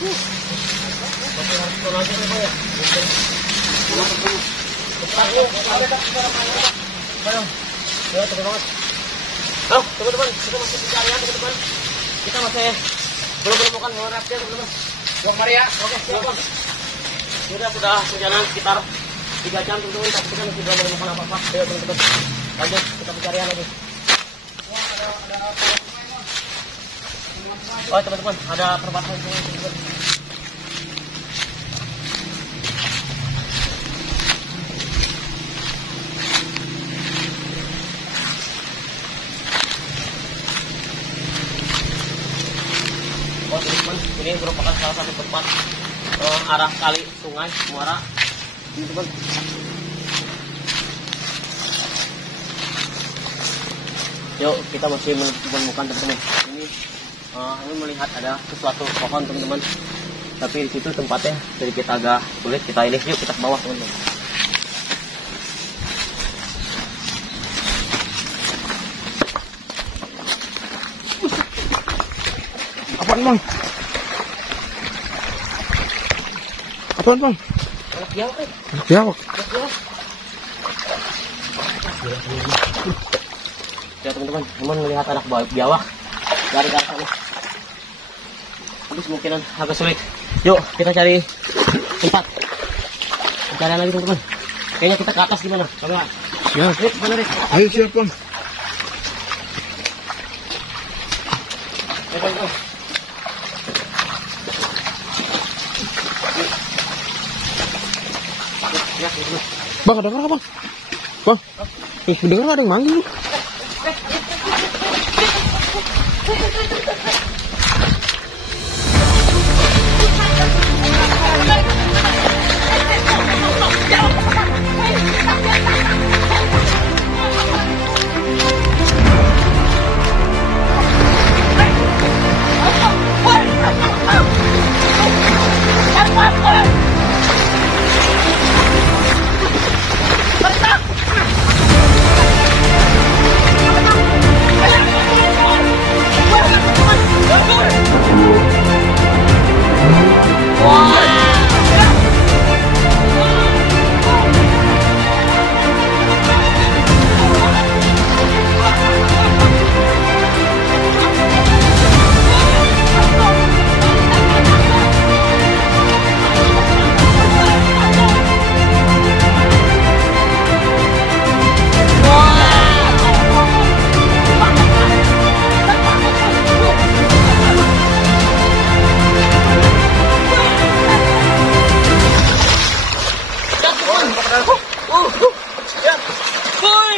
Halo teman-teman, kita masih pencarian teman-teman. Kita masih belum menemukan hewan reptil teman-teman. Bang Maria, oke silakan. Sudah perjalanan sekitar 3 jam teman-teman, tapi kita masih belum menemukan apa-apa. Ayo teman-teman, lanjut kita pencarian lagi. Oh teman-teman, ada perbatasan teman-teman. Oh teman-teman, ini merupakan salah satu tempat arah kali sungai Muara teman-teman. Yuk kita masih menemukan teman-teman. Ini melihat ada sesuatu pohon teman-teman, tapi di situ tempatnya sedikit agak sulit. Kita ini yuk kita ke bawah teman-teman. apaan bang? Apaan bang? Anak biawak. Anak biawak. Ya teman-teman, teman melihat anak biawak dari arah sana. Tapi kemungkinan agak sulit. Yuk kita cari tempat pencarian lagi teman-teman. Kayaknya kita ke atas gimana? Coba. Siap. Ayo siap bang. Ayo teman-teman. Bang, ada apa bang? Bang, dengar ada yang manggil.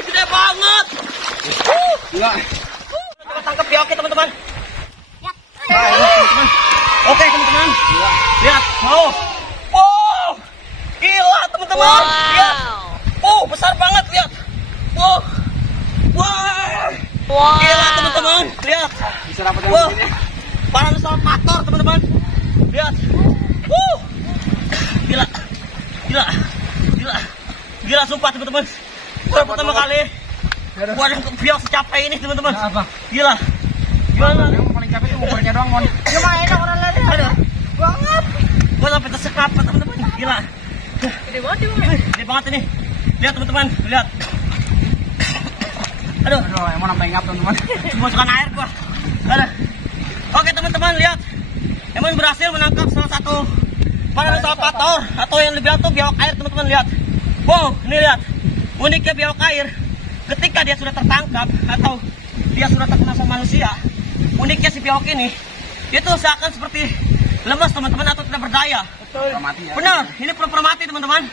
Gede banget. Gila. Kita tangkap biawaknya teman-teman. Oke teman-teman. Lihat. Oh. Gila teman-teman. Lihat. Besar banget lihat. Wah. Gila teman-teman. Lihat. Bisa dapat yang ini. Parasaurolophus teman-teman. Lihat. Gila sumpah teman-teman. Pertama kali gua nangkep biawak secapek ini teman-teman. Gila. Yang paling capek itu umurnya doang mon. Gimana enak orang lain. Aduh. Banget. Gua sampai tersekap teman-teman. Gila. Gede banget ini. Lihat teman-teman, lihat. Aduh, emang sampai ngap teman-teman. Masukkan air gua. Aduh. Oke teman-teman, lihat. Emang berhasil menangkap salah satu Parasaurolophus atau yang dibilang tuh biawak air teman-teman, lihat. Wow, ini lihat. Uniknya biawak air, ketika dia sudah tertangkap atau dia sudah terkena sama manusia, uniknya si biawak ini, itu seakan seperti lemas teman-teman atau tidak berdaya. Benar, ini pura-pura mati teman-teman.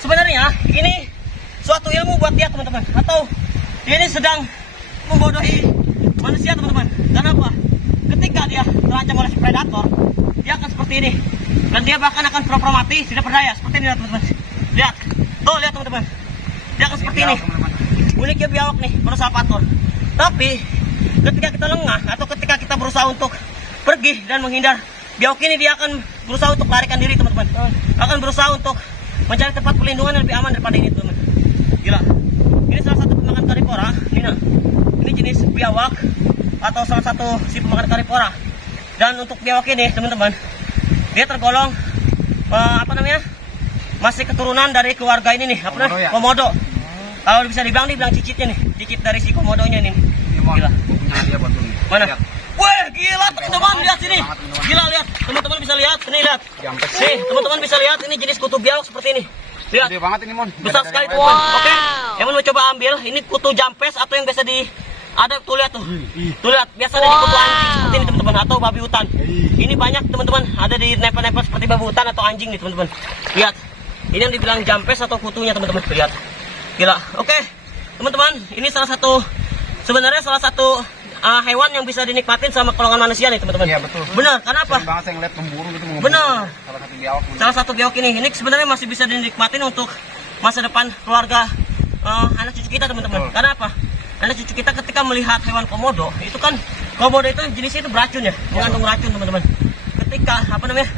Sebenarnya ini suatu ilmu buat dia teman-teman, atau dia ini sedang membodohi manusia teman-teman. Kenapa? Ketika dia terancam oleh si predator, dia akan seperti ini, dan dia bahkan akan pura-pura mati, tidak berdaya. Seperti ini teman-teman. Lihat, tuh lihat teman-teman. Dia akan seperti ini. Uniknya biawak nih, Parasaurolophus. Tapi ketika kita lengah atau ketika kita berusaha untuk pergi dan menghindar biawak ini, dia akan berusaha untuk melarikan diri teman-teman. Akan berusaha untuk mencari tempat perlindungan yang lebih aman daripada ini teman-teman. Gila. Ini salah satu pemakan karnivora. Ini jenis biawak atau salah satu si pemakan karnivora. Dan untuk biawak ini teman-teman, dia tergolong apa namanya, masih keturunan dari keluarga ini nih, apa namanya, komodo. Kalau bisa dibilang cicitnya nih, cicit dari si komodonya nih. Gila. Mana? Wah, gila teman-teman, lihat sini. Gila, lihat. Teman-teman bisa lihat, ini lihat. Nih, teman-teman bisa lihat, ini jenis kutu biawak seperti ini. Lihat. Gede banget ini, Mon. Besar sekali, teman. Oke. Emon mau coba ambil, ini kutu jampes atau yang biasa ada tuh, lihat tuh. Tuh lihat, biasa ada di kutu anjing seperti ini, teman-teman, atau babi hutan. Ini banyak, teman-teman, ada di nempel-nempel seperti babi hutan atau anjing nih, teman-teman. Lihat. Ini yang dibilang jampes atau kutunya, teman-teman. Lihat. Gila. Oke. Teman-teman, ini sebenarnya salah satu hewan yang bisa dinikmatin sama golongan manusia nih, teman-teman. Iya, betul. Benar, kenapa? Sering banget saya ngeliat pemburu gitu. Benar. Salah satu biawak. Salah satu biawak ini sebenarnya masih bisa dinikmatin untuk masa depan keluarga anak cucu kita, teman-teman. Karena apa? Anak cucu kita ketika melihat hewan komodo, itu kan komodo itu jenisnya itu beracun ya, mengandung racun, teman-teman. Ketika apa namanya,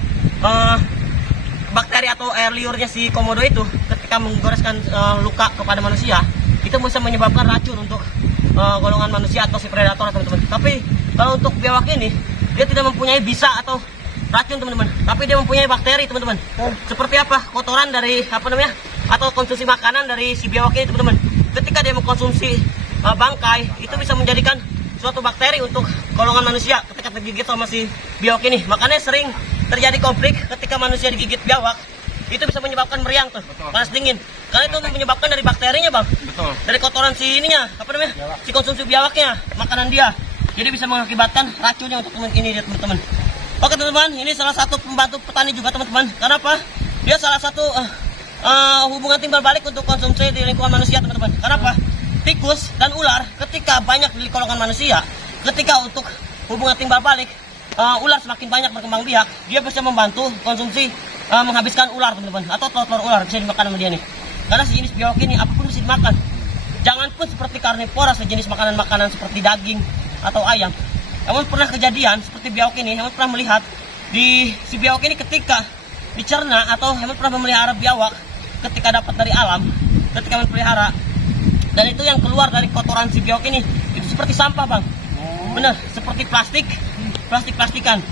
bakteri atau air liurnya si komodo itu ketika menggoreskan luka kepada manusia, itu bisa menyebabkan racun untuk golongan manusia atau si predator, teman-teman. Tapi kalau untuk biawak ini, dia tidak mempunyai bisa atau racun, teman-teman, tapi dia mempunyai bakteri, teman-teman. Seperti apa? Kotoran dari apa namanya, atau konsumsi makanan dari si biawak ini, teman-teman. Ketika dia mengkonsumsi bangkai, itu bisa menjadikan suatu bakteri untuk golongan manusia ketika tergigit sama si biawak ini. Makanya sering terjadi konflik ketika manusia digigit biawak, itu bisa menyebabkan meriang tuh, panas dingin. Karena itu menyebabkan dari bakterinya, Bang. Betul. Dari kotoran si ininya, apa namanya? Si konsumsi biawaknya, makanan dia. Jadi bisa mengakibatkan racunnya untuk ini, teman-teman. Oke, teman-teman, ini salah satu pembantu petani juga, teman-teman. Karena apa? Dia salah satu hubungan timbal balik untuk konsumsi di lingkungan manusia, teman-teman. Karena apa? Tikus dan ular ketika banyak di golongan manusia, ketika untuk hubungan timbal balik, ular semakin banyak berkembang biak, dia bisa membantu konsumsi menghabiskan ular, teman-teman, atau telur ular bisa dimakan sama dia nih. Karena sejenis biawak ini apapun bisa dimakan. Jangan pun seperti karnivora, sejenis makanan-makanan seperti daging atau ayam. Namun pernah kejadian seperti biawak ini, namun pernah melihat di si biawak ini ketika dicerna, atau namun pernah memelihara biawak ketika dapat dari alam, ketika memelihara, dan itu yang keluar dari kotoran si biawak ini itu seperti sampah, Bang. Bener, seperti plastikan.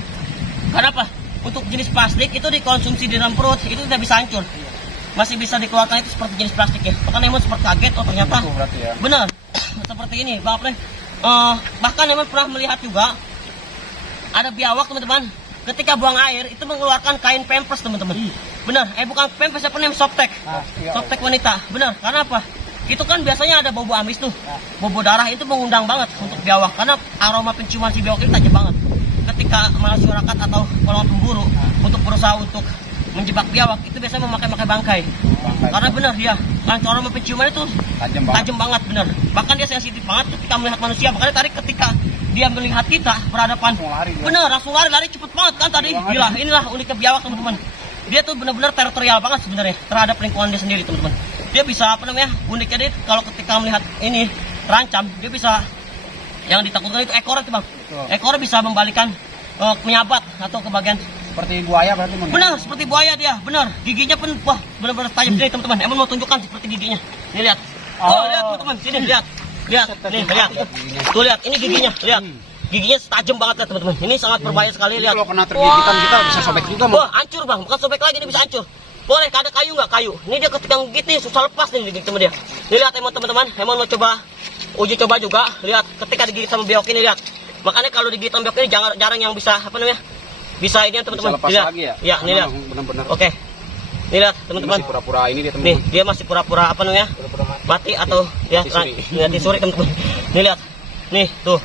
Kenapa? Untuk jenis plastik itu dikonsumsi di dalam perut itu tidak bisa hancur, masih bisa dikeluarkan, itu seperti jenis plastik ya. Bahkan Emon sempat kaget, oh ternyata ya. Benar seperti ini, Bang. Bahkan Emon pernah melihat juga ada biawak, teman-teman, ketika buang air itu mengeluarkan kain pampers, teman-teman. Benar, bukan pampers, apa namanya, softtek, softtek wanita. Benar, karena apa? Itu kan biasanya ada bau amis tuh, bau darah, itu mengundang banget untuk biawak karena aroma penciuman si biawak ini tajam banget. Ketika masyarakat atau golongan pemburu untuk berusaha untuk menjebak biawak, itu biasanya memakai bangkai. Karena benar ya, kan aroma penciuman itu tajam banget, benar. Bahkan dia sensitif banget ketika melihat manusia. Makanya tadi ketika dia melihat kita berhadapan, benar, langsung lari cepet banget kan tadi. Gila, inilah uniknya biawak, teman-teman. Dia tuh benar-benar teritorial banget sebenarnya terhadap lingkungan dia sendiri, teman-teman. Dia bisa apa namanya, uniknya dia kalau ketika melihat ini terancam, dia bisa, yang ditakutkan itu ekor itu, Bang. Ekor bisa membalikan menyabat atau ke bagian seperti buaya berarti, Mon. Benar, seperti buaya dia, benar. Giginya pun wah benar-benar tajam sini, teman-teman. Emang mau tunjukkan seperti giginya. Nih lihat. Lihat, teman-teman. Sini lihat. Lihat. Nih, lihat. Tuh lihat, ini giginya, lihat. Giginya tajam banget ya, teman-teman. Ini sangat berbahaya sekali, lihat. Kalau kena tergigitan kita bisa sobek juga, Mon. Wah, hancur, Bang. Bukan sobek lagi, ini bisa hancur. Boleh, ada kayu nggak? Kayu. Ini dia ketika gigit nih susah lepas nih digigit sama dia. Nih lihat, teman-teman. Emang mau coba uji coba juga. Lihat, ketika digigit sama biawak ini, lihat. Makanya kalau digigit sama biawak ini jarang yang bisa apa namanya? Bisa ini, teman-teman. Lihat. Ya, nih lihat. Benar-benar. Oke. Nih lihat, teman-teman. Masih pura-pura ini dia, teman-teman. Nih, dia masih pura-pura apa namanya? Mati atau ya disuri, teman-teman. Nih lihat. Nih, tuh.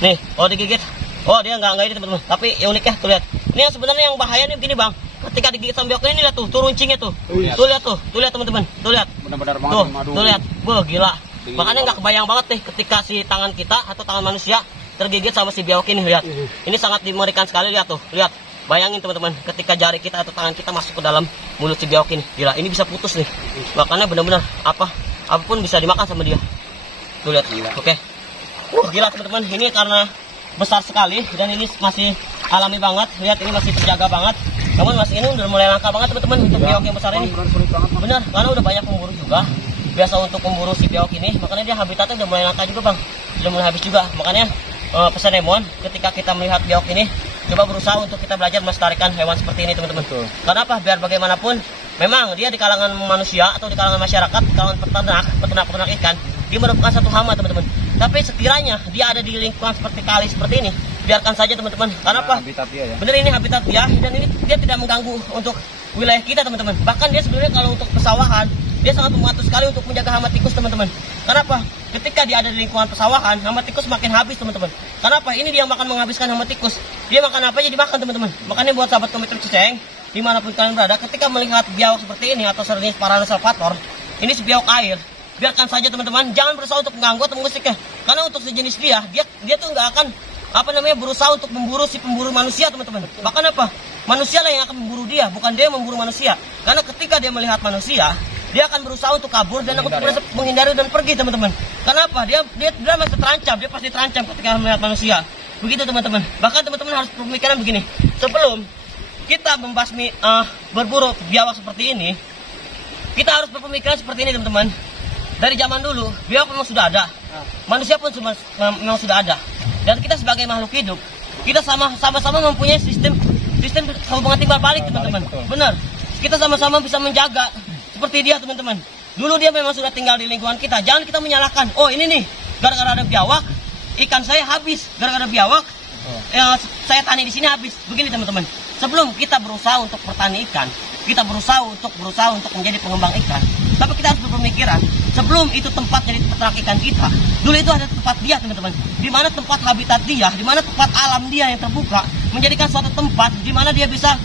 Nih, oh digigit. Oh, dia enggak ini, teman-teman. Tapi ya unik ya, tuh lihat. Ini yang sebenarnya yang bahaya nih begini, Bang. Ketika digigit sama biawak ini, lihat tuh runcingnya tuh. Tuh lihat tuh. Tuh lihat, teman-teman. Tuh lihat. Benar-benar banget. Tuh lihat. Wah, gila. Makanya nggak kebayang banget nih ketika si tangan kita atau tangan manusia tergigit sama si biawak ini, lihat. Ini sangat mengerikan sekali, lihat tuh. Lihat. Bayangin, teman-teman, ketika jari kita atau tangan kita masuk ke dalam mulut si biawak ini. Gila, ini bisa putus nih. Makanya benar-benar apapun bisa dimakan sama dia. Tuh lihat. Oke. Gila, teman-teman. Ini karena besar sekali dan ini masih alami banget. Lihat, ini masih terjaga banget. Namun masih ini udah mulai langka banget, teman-teman, untuk biawak yang besar ini. Benar, karena udah banyak pemburu juga. Biasa untuk pemburu si biawak ini, makanya dia habitatnya udah mulai langka juga, Bang. Udah mulai habis juga. Makanya pesan Emon, ketika kita melihat biawak ini, coba berusaha untuk kita belajar melestarikan hewan seperti ini teman-teman. Kenapa? Biar bagaimanapun memang dia di kalangan manusia atau di kalangan masyarakat, di kalangan peternak ikan, dia merupakan satu hama teman-teman. Tapi sekiranya dia ada di lingkungan seperti kali seperti ini, biarkan saja teman-teman. Kenapa? Bener, ini habitat dia dan ini dia tidak mengganggu untuk wilayah kita teman-teman. Bahkan dia sebenarnya kalau untuk pesawahan dia sangat membantu sekali untuk menjaga hama tikus teman-teman. Kenapa? Ketika dia ada di lingkungan pesawahan, hama tikus makin habis teman-teman. Kenapa? Ini dia makan menghabiskan hama tikus. Dia makan apa aja dimakan teman-teman. Makanya buat sahabat Komite Ciseeng, dimanapun kalian berada, ketika melihat biawak seperti ini atau Sernis parana salvator, ini si biawak air, biarkan saja teman-teman. Jangan berusaha untuk mengganggu atau mengusiknya. Karena untuk sejenis dia tuh nggak akan berusaha untuk memburu si pemburu manusia teman-teman. Bahkan apa? Manusia lah yang akan memburu dia, bukan dia yang memburu manusia. Karena ketika dia melihat manusia, dia akan berusaha untuk kabur dan menghindari dan pergi teman-teman. Kenapa? Dia masih terancam, dia pasti terancam ketika melihat manusia. Begitu teman-teman. Bahkan teman-teman harus berpemikiran begini. Sebelum kita membasmi berburu biawak seperti ini, kita harus berpemikiran seperti ini teman-teman. Dari zaman dulu, biawak memang sudah ada. Manusia pun memang sudah ada. Dan kita sebagai makhluk hidup, kita sama-sama mempunyai sistem hubungan timbal balik teman-teman. Benar. Kita sama-sama bisa menjaga seperti dia teman-teman. Dulu dia memang sudah tinggal di lingkungan kita. Jangan kita menyalahkan. Oh ini nih, gara-gara ada biawak, ikan saya habis. Gara-gara biawak, saya tani di sini habis. Begini teman-teman. Sebelum kita berusaha untuk bertani ikan, kita berusaha untuk menjadi pengembang ikan. Tapi kita harus berpemikiran. Sebelum itu tempat jadi peternak ikan kita, dulu itu ada tempat dia teman-teman. Di mana tempat habitat dia, di mana tempat alam dia yang terbuka, menjadikan suatu tempat di mana dia bisa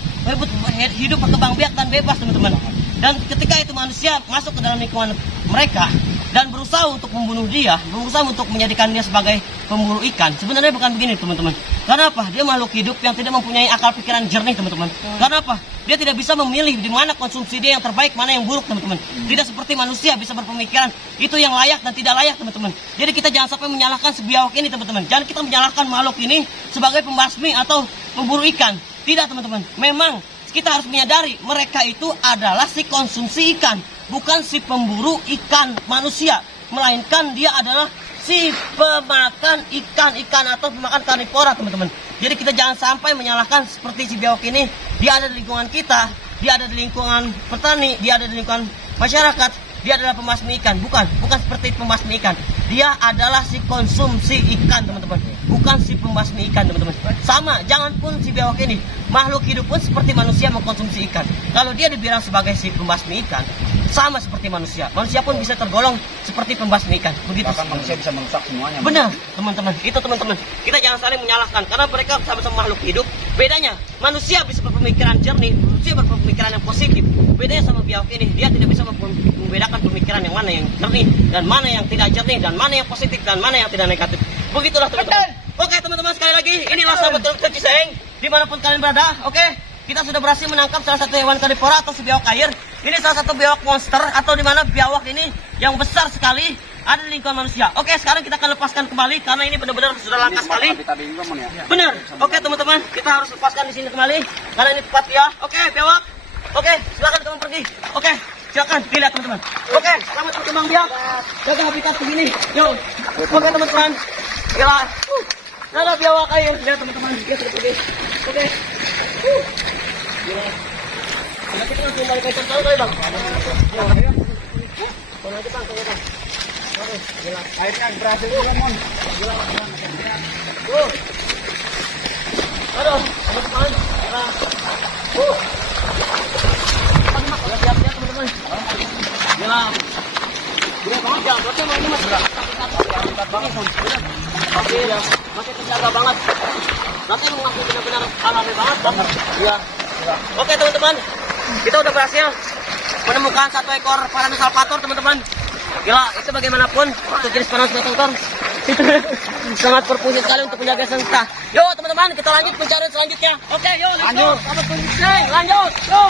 hidup berkembang biak dan bebas teman-teman. Dan ketika itu manusia masuk ke dalam lingkungan mereka dan berusaha untuk membunuh dia, berusaha untuk menjadikan dia sebagai pemburu ikan. Sebenarnya bukan begini teman-teman. Karena apa? Dia makhluk hidup yang tidak mempunyai akal pikiran jernih teman-teman. Karena apa? Dia tidak bisa memilih di mana konsumsi dia yang terbaik, mana yang buruk teman-teman. Tidak seperti manusia bisa berpemikiran itu yang layak dan tidak layak teman-teman. Jadi kita jangan sampai menyalahkan si biawak ini teman-teman. Jangan kita menyalahkan makhluk ini sebagai pembasmi atau pemburu ikan. Tidak teman-teman. Memang kita harus menyadari mereka itu adalah si konsumsi ikan, bukan si pemburu ikan manusia, melainkan dia adalah si pemakan ikan atau pemakan karnivora teman-teman. Jadi kita jangan sampai menyalahkan seperti si biawak ini. Dia ada di lingkungan kita, dia ada di lingkungan petani, dia ada di lingkungan masyarakat. Dia adalah pembasmi ikan, bukan seperti pembasmi ikan. Dia adalah si konsumsi ikan teman-teman, bukan si pembasmi ikan teman-teman. Sama, jangan pun si biawak ini, makhluk hidup pun seperti manusia mengkonsumsi ikan. Kalau dia dibilang sebagai si pembasmi ikan, sama seperti manusia. Manusia pun bisa tergolong seperti pembasmi ikan. Begitu. Bahkan manusia bisa merusak semuanya. Benar, teman-teman. Itu teman-teman. Kita jangan saling menyalahkan karena mereka sama-sama makhluk hidup. Bedanya, manusia bisa berpemikiran jernih, manusia berpemikiran yang positif. Bedanya sama biawak ini, dia tidak bisa membedakan pemikiran yang mana yang jernih dan mana yang tidak jernih dan mana yang positif dan mana yang tidak negatif. Begitulah teman-teman. Oke teman-teman, sekali lagi inilah sahabat Komite Ciseeng dimanapun kalian berada. Oke, kita sudah berhasil menangkap salah satu hewan karnivora atau si biawak air. Ini salah satu biawak monster atau dimana biawak ini yang besar sekali ada di lingkungan manusia. Oke, sekarang kita akan lepaskan kembali karena ini benar-benar sudah langka sekali. Benar. Oke teman-teman, kita harus lepaskan di sini kembali karena ini tempat dia. Oke biawak. Oke, silakan kamu pergi. Oke, silakan dilihat teman-teman. Oke, selamat berkembang biak. Jaga habitat begini. Yuk. Oke teman-teman. Gila. Nah, biawak air. Lihat teman-teman, dia sudah pergi. Oke. Gila. Nah, kita langsung balik ke sana kali bang. Ya. Kalau aja bang, kalau bang. Oke, gila. Airnya berhasil juga mon. Gila. Aduh, teman-teman. Gila. Siap-siap teman-teman. Gila. Gila banget ya, berarti emang ini masih banget. Oke ya, masih terjaga banget. Berarti emang masih benar-benar alami banget. Iya. Oke teman-teman, kita udah berhasil menemukan satu ekor parana salvator teman-teman. Gila, itu bagaimanapun itu jenis parana salvator itu sangat berfungsi sekali untuk menjaga sengketa. Yo teman-teman, kita lanjut pencarian selanjutnya. Oke, yo lanjut. Lanjut. Lanjut. Yo.